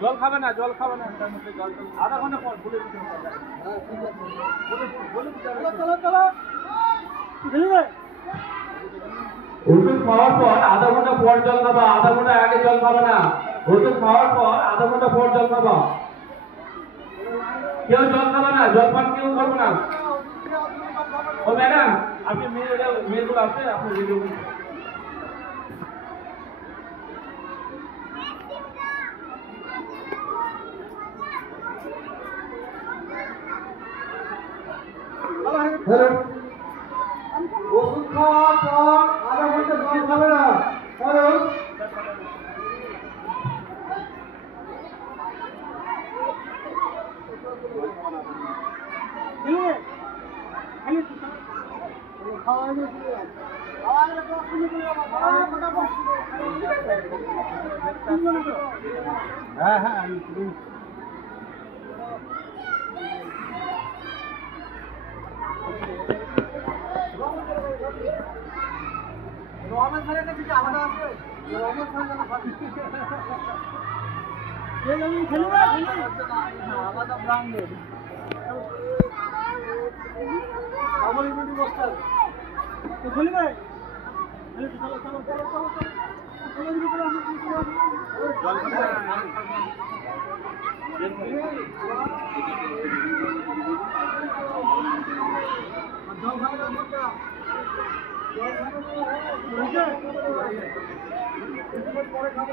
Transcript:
জল খাবে না আধা ঘন্টা পর বলে দিতে ওষুধ খাওয়ার পর আধা ঘন্টা পর জল খাবা, আধা ঘন্টা আগে জল খাবে না। ওষুধ খাওয়ার পর আধা ঘন্টা পর জল খাবা। কেউ জল খাবে না, জল পান কেউ করবে না। ও ম্যাডাম, আপনি মেয়েগুলো আছে আপনি ভিডিও ওষুধ খাওয়ার পর আধা ঘন্টা জল খাবে না, কারণ হ্যাঁ হ্যাঁ রহমান স্যারের কাছে কি আলাদা আছে? রহমান স্যার আলাদা ব্র্যান্ডের আমার ইমিউনিটি বস্টার খুলি ভাই পরে খাবো।